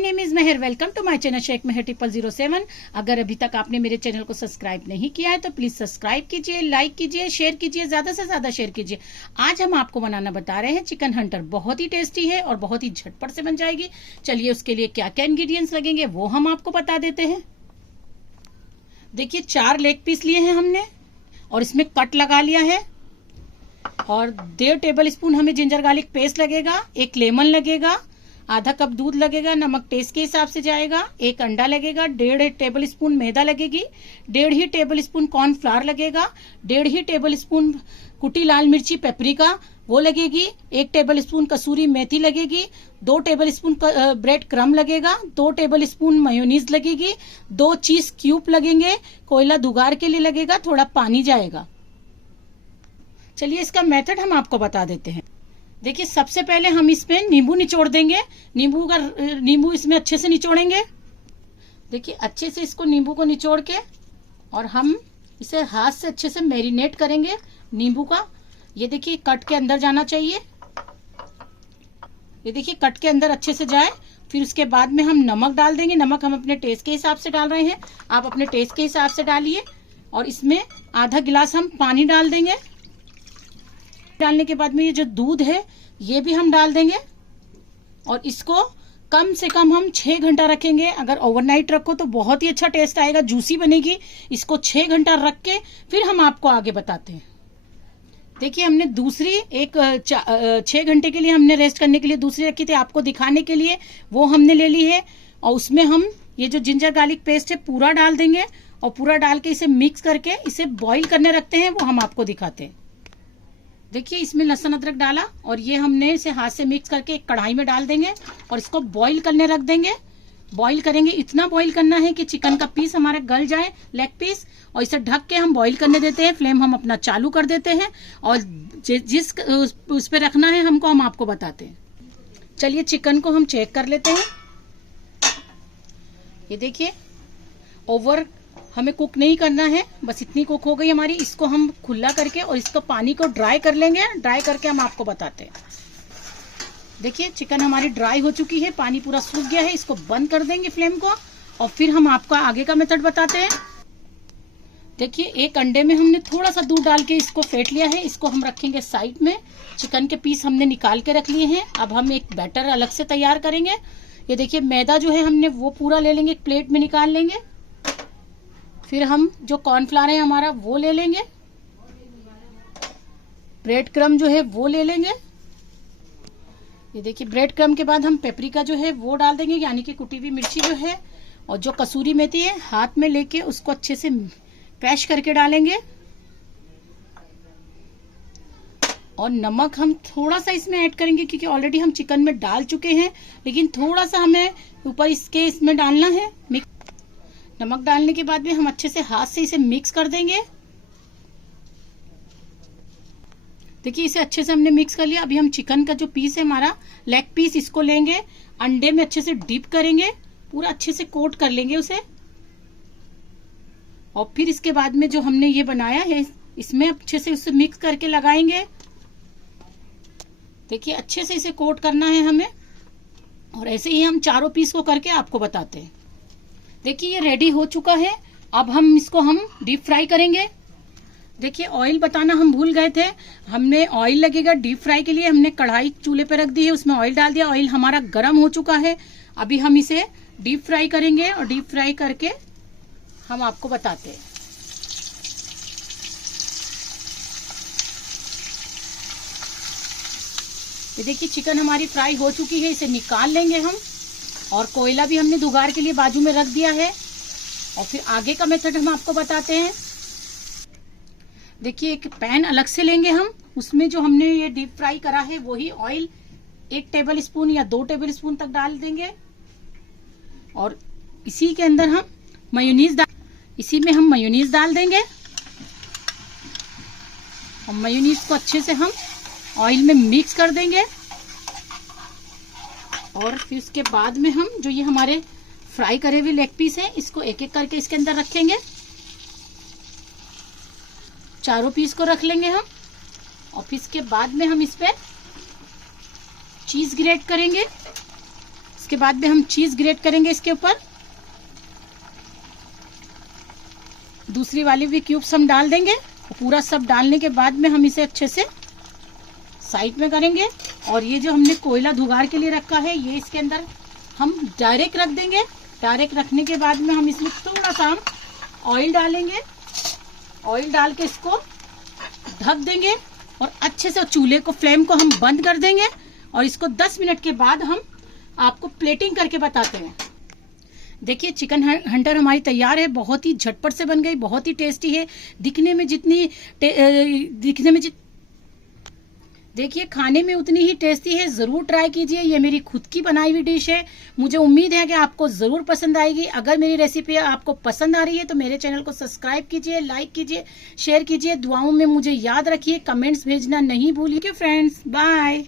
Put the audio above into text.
My name is Mehar. Welcome to my channel Shaikh Mehar 0007। अगर अभी तक आपने मेरे चैनल को सब्सक्राइब नहीं किया है तो प्लीज सब्सक्राइब कीजिए, लाइक कीजिए, शेयर कीजिए, ज्यादा से ज्यादा शेयर कीजिए। आज हम आपको बनाना बता रहे हैं चिकन हंटर। बहुत ही टेस्टी है और बहुत ही झटपट से बन जाएगी। चलिए उसके लिए क्या क्या इंग्रेडिएंट्स लगेंगे वो हम आपको बता देते हैं। देखिए 4 लेग पीस लिए हैं हमने और इसमें कट लगा लिया है और 1.5 टेबल स्पून हमें जिंजर गार्लिक पेस्ट लगेगा, 1 लेमन लगेगा, आधा कप दूध लगेगा, नमक टेस्ट के हिसाब से जाएगा, 1 अंडा लगेगा, 1.5 टेबल स्पून मैदा लगेगी, 1.5 टेबल स्पून कॉर्नफ्लावर लगेगा, 1.5 टेबल स्पून कुटी लाल मिर्ची पेपरिका वो लगेगी, 1 टेबल स्पून कसूरी मेथी लगेगी, 2 टेबल स्पून ब्रेड क्रम लगेगा, 2 टेबल स्पून मेयोनीज लगेगी, 2 चीज क्यूब लगेंगे, कोयला दुगार के लिए लगेगा, थोड़ा पानी जाएगा। चलिए इसका मेथड हम आपको बता देते हैं। देखिए सबसे पहले हम इसमें नींबू निचोड़ देंगे। नींबू इसमें अच्छे से निचोड़ेंगे। देखिए अच्छे से इसको नींबू को निचोड़ के और हम इसे हाथ से अच्छे से मैरिनेट करेंगे नींबू का। ये देखिए कट के अंदर जाना चाहिए। ये देखिए कट के अंदर अच्छे से जाए। फिर उसके बाद में हम नमक डाल देंगे। नमक हम अपने टेस्ट के हिसाब से डाल रहे हैं, आप अपने टेस्ट के हिसाब से डालिए। और इसमें आधा गिलास हम पानी डाल देंगे। डालने के बाद में ये जो दूध है ये भी हम डाल देंगे और इसको कम से कम हम 6 घंटा रखेंगे। अगर ओवरनाइट रखो तो बहुत ही अच्छा टेस्ट आएगा, जूसी बनेगी। इसको 6 घंटा रख के फिर हम आपको आगे बताते हैं। देखिए हमने दूसरी 6 घंटे के लिए हमने रेस्ट करने के लिए दूसरी रखी थी आपको दिखाने के लिए, वो हमने ले ली है। और उसमें हम ये जो जिंजर गार्लिक पेस्ट है पूरा डाल देंगे और पूरा डाल के इसे मिक्स करके इसे बॉईल करने रखते हैं, वो हम आपको दिखाते हैं। देखिए इसमें लहसुन अदरक डाला और ये हमने इसे हाथ से मिक्स करके एक कढ़ाई में डाल देंगे और इसको बॉईल करने रख देंगे। बॉईल करेंगे, इतना बॉईल करना है कि चिकन का पीस हमारा गल जाए, लेग पीस। और इसे ढक के हम बॉईल करने देते हैं। फ्लेम हम अपना चालू कर देते हैं और जिस उस पे रखना है हमको हम आपको बताते हैं। चलिए चिकन को हम चेक कर लेते हैं। ये देखिए ओवर हमें कुक नहीं करना है, बस इतनी कुक हो गई हमारी। इसको हम खुला करके और इसको पानी को ड्राई कर लेंगे। ड्राई करके हम आपको बताते हैं। देखिए चिकन हमारी ड्राई हो चुकी है, पानी पूरा सूख गया है। इसको बंद कर देंगे फ्लेम को और फिर हम आपको आगे का मेथड बताते हैं। देखिए 1 अंडे में हमने थोड़ा सा दूध डाल के इसको फेंट लिया है। इसको हम रखेंगे साइड में। चिकन के पीस हमने निकाल के रख लिए हैं। अब हम एक बैटर अलग से तैयार करेंगे। ये देखिए मैदा जो है हमने वो पूरा ले लेंगे, एक प्लेट में निकाल लेंगे। फिर हम जो कॉर्नफ्लावर है हमारा वो ले लेंगे। ब्रेड क्रम जो है वो ले लेंगे। ये देखिए ब्रेड क्रम के बाद हम पेपरिका जो है वो डाल देंगे, यानी कि कुटी हुई मिर्ची जो है। और जो कसूरी मेथी है हाथ में लेके उसको अच्छे से क्रैश करके डालेंगे। और नमक हम थोड़ा सा इसमें ऐड करेंगे क्योंकि ऑलरेडी हम चिकन में डाल चुके हैं, लेकिन थोड़ा सा हमें ऊपर इसमें डालना है। नमक डालने के बाद में हम अच्छे से हाथ से इसे मिक्स कर देंगे। देखिए इसे अच्छे से हमने मिक्स कर लिया। अभी हम चिकन का जो पीस है हमारा लेग पीस, इसको लेंगे, अंडे में अच्छे से डिप करेंगे, पूरा अच्छे से कोट कर लेंगे उसे। और फिर इसके बाद में जो हमने ये बनाया है इसमें अच्छे से उसे मिक्स करके लगाएंगे। देखिए अच्छे से इसे कोट करना है हमें। और ऐसे ही हम चारों पीस को करके आपको बताते हैं। देखिए ये रेडी हो चुका है। अब हम इसको डीप फ्राई करेंगे। देखिए ऑयल बताना हम भूल गए थे। हमने ऑयल लगेगा डीप फ्राई के लिए। हमने कढ़ाई चूल्हे पे रख दी है, उसमें ऑयल डाल दिया। ऑयल हमारा गर्म हो चुका है। अभी हम इसे डीप फ्राई करेंगे और डीप फ्राई करके हम आपको बताते हैं। ये देखिए चिकन हमारी फ्राई हो चुकी है, इसे निकाल लेंगे हम। और कोयला भी हमने दुगार के लिए बाजू में रख दिया है। और फिर आगे का मेथड हम आपको बताते हैं। देखिए एक पैन अलग से लेंगे हम, उसमें जो हमने ये डीप फ्राई करा है वही ऑयल 1 टेबल स्पून या 2 टेबल स्पून तक डाल देंगे। और इसी के अंदर हम इसी में हम मेयोनीज डाल देंगे। और मेयोनीज को अच्छे से हम ऑयल में मिक्स कर देंगे। और फिर उसके बाद में हम जो ये हमारे फ्राई करे हुए लेग पीस हैं इसको एक एक करके इसके अंदर रखेंगे। चारों पीस को रख लेंगे हम। और फिर इसके बाद में हम इस पे चीज ग्रेट करेंगे। उसके बाद में हम चीज ग्रेट करेंगे इसके ऊपर। दूसरी वाली भी क्यूब्स हम डाल देंगे। पूरा सब डालने के बाद में हम इसे अच्छे से साइड में करेंगे। और ये जो हमने कोयला धुगार के लिए रखा है, ये इसके अंदर हम डायरेक्ट रख देंगे। डायरेक्ट रखने के बाद में हम इसमें थोड़ा सा हम ऑयल डालेंगे। ऑयल डाल के इसको ढक देंगे और अच्छे से चूल्हे को, फ्लेम को हम बंद कर देंगे। और इसको 10 मिनट के बाद हम आपको प्लेटिंग करके बताते हैं। देखिए चिकन हंटर हमारी तैयार है। बहुत ही झटपट से बन गई, बहुत ही टेस्टी है। देखिए खाने में उतनी ही टेस्टी है। ज़रूर ट्राई कीजिए। ये मेरी खुद की बनाई हुई डिश है। मुझे उम्मीद है कि आपको ज़रूर पसंद आएगी। अगर मेरी रेसिपी आपको पसंद आ रही है तो मेरे चैनल को सब्सक्राइब कीजिए, लाइक कीजिए, शेयर कीजिए। दुआओं में मुझे याद रखिए, कमेंट्स भेजना नहीं भूलिए। Friends bye.